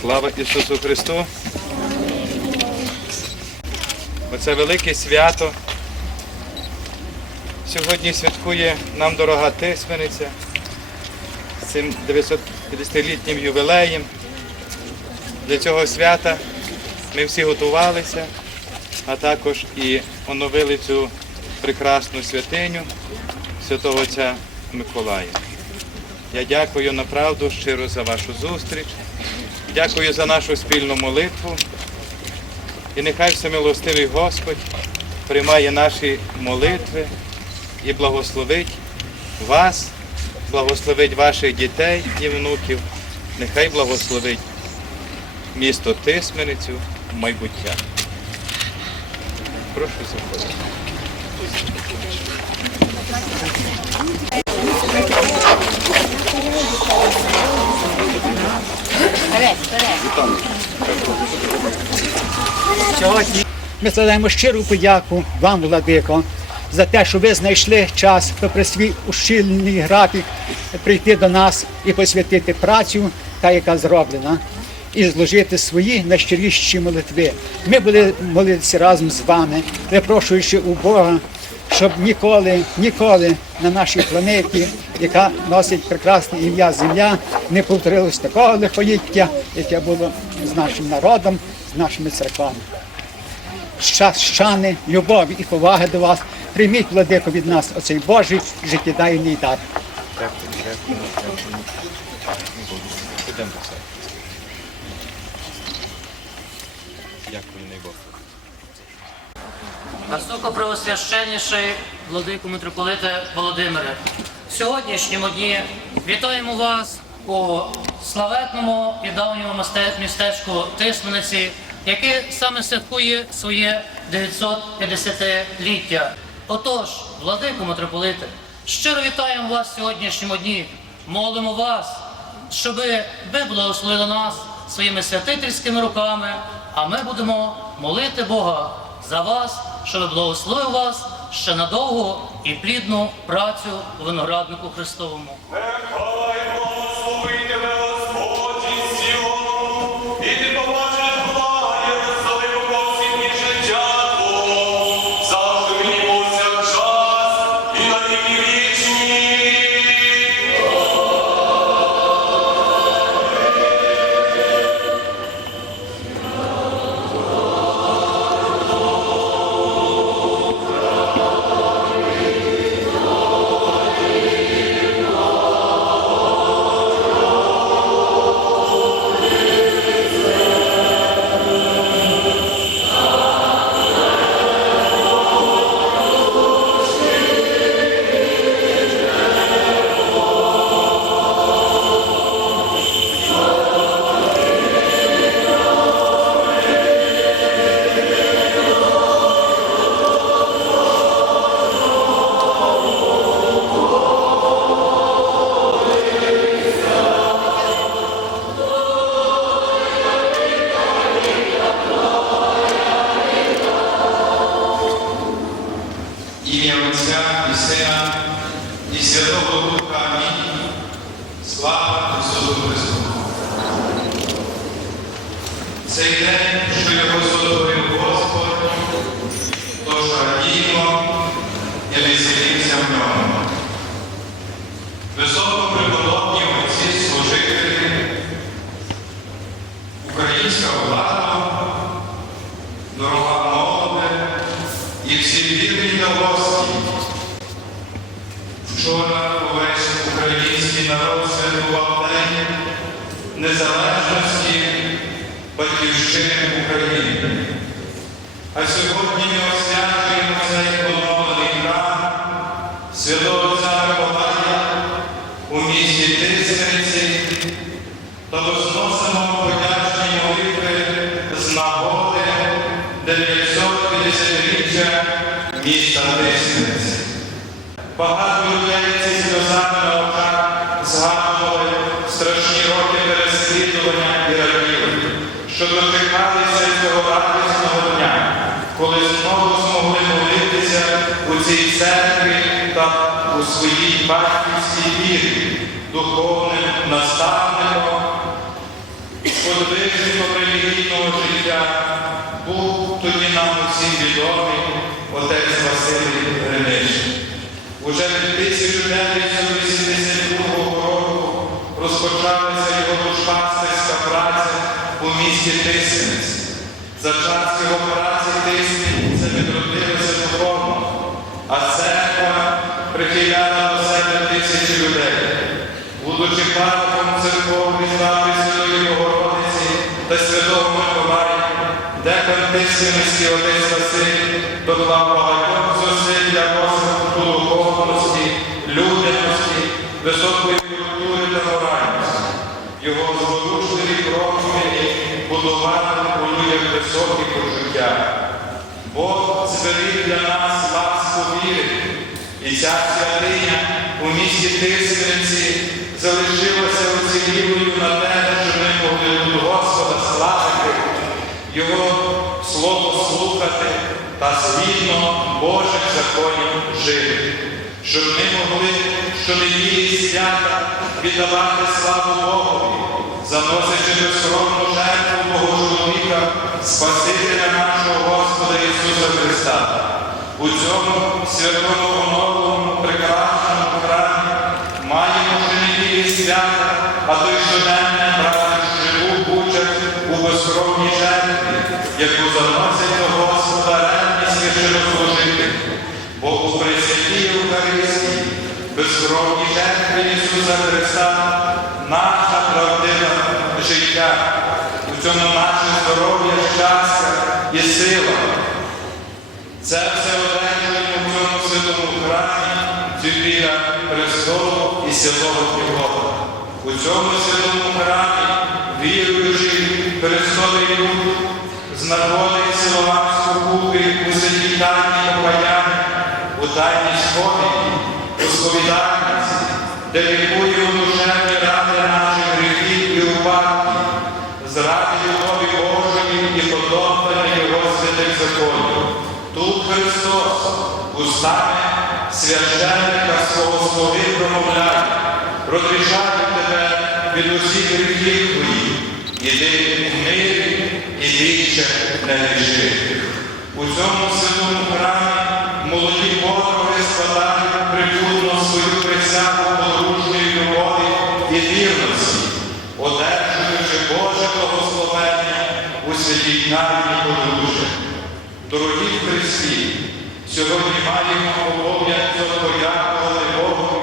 Слава Ісусу Христу! Оце велике свято. Сьогодні святкує нам дорога Тисмениця з цим 950-літнім ювілеєм. Для цього свята ми всі готувалися, а також і оновили цю прекрасну святиню святого Отця Миколая. Я дякую направду щиро за вашу зустріч. Дякую за нашу спільну молитву. І нехай всемилостивий Господь приймає наші молитви і благословить вас, благословить ваших дітей і внуків. Нехай благословить місто Тисменицю майбуття. Прошу заходити. Сьогодні ми складаємо щиру подяку вам, Владико, за те, що ви знайшли час, попри свій ущільний графік, прийти до нас і посвятити працю, та яка зроблена, і зложити свої найщиріші молитви. Ми будемо молитися разом з вами, випрошуючи у Бога, щоб ніколи, ніколи на нашій планеті, яка носить прекрасне ім'я Земля, не повторилось такого лихоліття, яке було з нашим народом, з нашими церквами. Щас, щани, любові і поваги до вас. Прийміть, владико, від нас оцей Божий життєдайний дар. Дякую, най Бог. Високопреосвященніший владику митрополите Володимире, в сьогоднішньому дні вітаємо вас у славетному і давньому містечку Тисмениці, яке саме святкує своє 950-ліття. Отож, владику митрополите, щиро вітаємо вас в сьогоднішньому дні. Молимо вас, щоб ви благословили нас своїми святительськими руками, а ми будемо молити Бога за вас, щоб благословив вас ще на довгу і плідну працю у винограднику Христовому. Нехай благословить тебе Господь із Сіону, і ти побачиш блага Єрусалиму по життя твого, завжди і повсякчас, і на віки незалежності батьківщини України. А сьогодні ми освячуємо цей поновлений храм святого Отця Миколая у місті Тисениці та возносимо подячні молитви з нагоди 950-річчя міста Тисниці. Багато людей ці сльозами на очах згадують цього радісного дня, коли знову змогли молитися у цій церкві та у своїй батьківській вірі, духовним наставником, сподвижником релігійного життя був тоді нам усім відомий отець Василій Гринишин. Уже від 1982 року розпочалася його душпастерська праця у місті Тисменець. За час його праці Тисменці відродилося духовно, а церква прихиляла до себе тисячі людей. Будучи пароком церков Різдва Пресвятої Богородиці та Святого Миколая, декан Тисменецький отець Василь доклав багатьох зусиль для розвитку духовності, людяності, високої культури та моральності. Його зворушливі проповіді будували у людях високі почуття. Бог зберіг для нас ласку віри, і ця святиня у місті Тисменці залишилася уцілілою на те, що ми могли тут Господа славити, Його слово слухати та згідно Божих законів жити, щоб ми могли щонеділі свята віддавати славу Богові, заносячи безкровну жертву Бога чоловіка, Спасителя нашого Господа Ісуса Христа. У цьому святому оновленому прекрасному храмі маємо щонеділі свята, а то й щоденне брати живу участь у безкровній жертві, яку заносять до Господа ревні священнослужителі. Бо у Пресвятій Євхаристії, безкровній жертві Ісуса Христа, наша правдива життя, у цьому наше здоров'я, щастя і сила. Це все одержуємо в цьому святому храмі біля престолу і святого Філота. У цьому святому храмі віруючий Христовий люд знаходить силованську купи у святій тайні покаяння, у тайній сповіді, у сповідальниці, де лікує у душевні ради наших гріхів і упадків, зради любові Божої і подобання Його святих законів. Тут Христос устами священника свого слові промовляє, розрішаю тебе від усіх гріхів твоїх, іди в мирі і більше не гріши. У цьому святому храмі молоді тайні подружжя. Дорогі Христі, сьогодні маємо обов'язок подякувати Богу,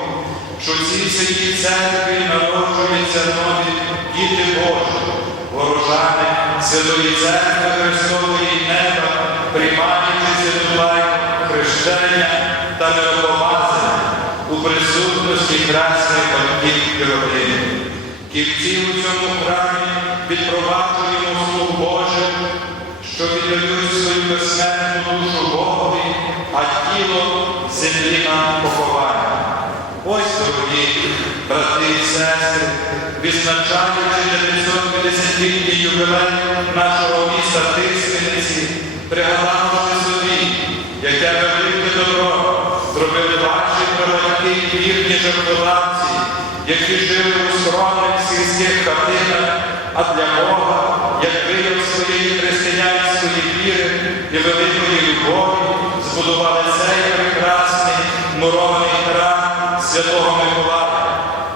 що в цій святій церкві народжуються нові діти Божі, ворожани Святої Церкви Христової неба, приймаючи святулай хрещення та миропомазання у присутності красних батьків і родини. Ківці у цьому храмі відпроваджуємо слуг Божих, що віддають свою безсмертну душу Богові, а тіло землі нам поховання. Ось, дорогі брати і сестри, відзначаючи 950-літній юбілей нашого міста Тисмениці, пригадавши собі, яке велике добро зробили ваші прабатьки і вірні жертводавці, які жили у скромних сільських хатинах, а для Бога, як вияв своєї християнської віри і великої любові, збудували цей прекрасний мурований храм Святого Миколая,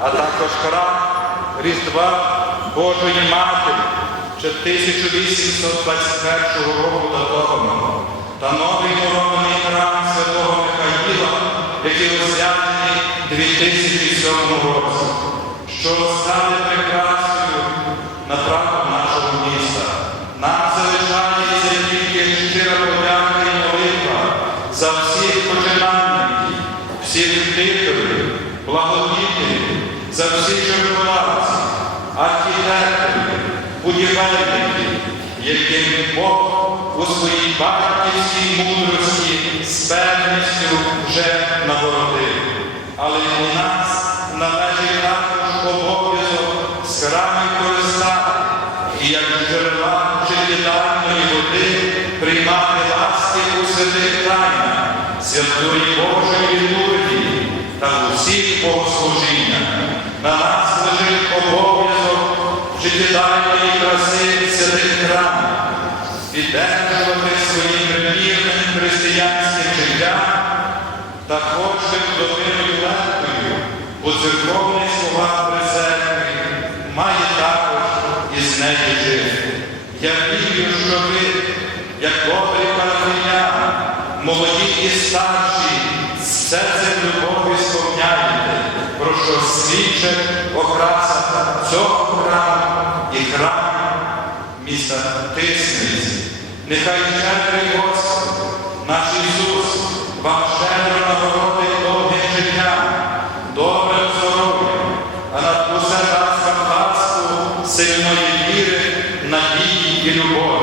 а також храм Різдва Божої Матері, ще 1821 року датованого, та новий мурований храм Святого Михаїла, який освячений 2007 році, що стане прекрасною на направо нашого міста. Нам залишається тільки щира подяка і молитва за всіх починальників, всіх вчителів, благодітелів, за всіх жертводавців, архітекторів, будівельників, яким Бог у своїй батьківській мудрості з певністю вже нагородив але у нас належить також обов'язок з храму користати і як джерела читальної води приймати ласки у святих тайнах, святої Божої літургії та усіх богослужіннях. На нас лежить обов'язок життєдальної краси святих храмів, піддержувати своїм примірним християнським життям та хоче вдовиною легкою, бо церковний слова при має також із нею жити. Я вірю, що ви, як добрі парафіяни, молоді і старші, з серцем любові сповняєте, про що свідчить окраса цього храму і храму міста Тисниці. Нехай щедрий Господь, наш Ісус, вам щедро нагородить довгим життям, добрим здоров'ям, а над усе дасть вам сильної віри, надії і любові.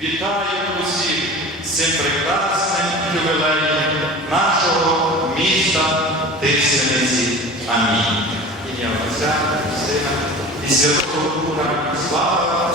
Вітаю усіх цим прекрасним ювілеєм нашого міста Тисениці. Амінь. Ім'я Отця, Сина і Святого Духа. Слава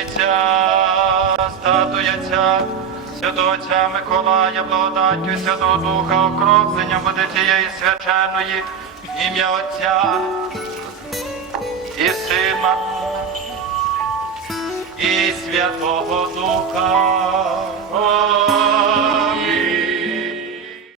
Богородиця, статуя ця, святого Отця Миколая, благодаттю Святого Духа, окроплення буде тієї свяченої, ім'я Отця і Сина і Святого Духа.